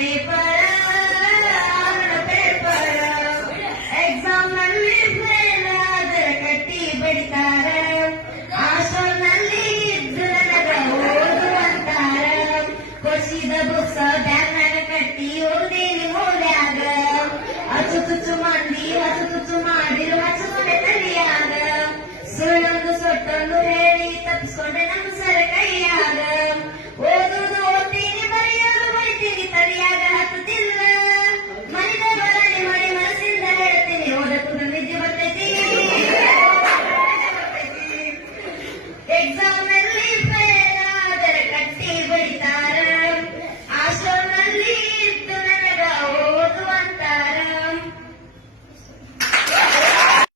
paper exam ನಲ್ಲಿ fail ಆದ್ರೆ ಕಟ್ಟಿ ಬಡಿತಾರ ಹಾಸ್ಟೆಲ್ ನಲ್ಲಿ ಇದ್ದು ನನಗ ಓದು ಅಂತಾರ ಕೊಡಿಸಿದ ಬುಕ್ಸ ಬ್ಯಾಗ್ನಾಗ ಕಟ್ಟಿ ಓದೇನಿ ಮೂಲ್ಯಾಗ ಅಚ್ಚು ತುಚ್ಚು ಮಂದಿ ಹಚ್ಚು ತುಚ್ಚು ಮಾಡಿರು ಹಚ್ಚುಕೊಂಡೆ ತಲಿಯಾಗ ಸುಳ್ಳೊಂದು ಸೊಟ್ಟೊಂದು ಹೇಳಿ ತಪ್ಪಿಸ್ಕೊಂಡೆ ನಮ್ಮ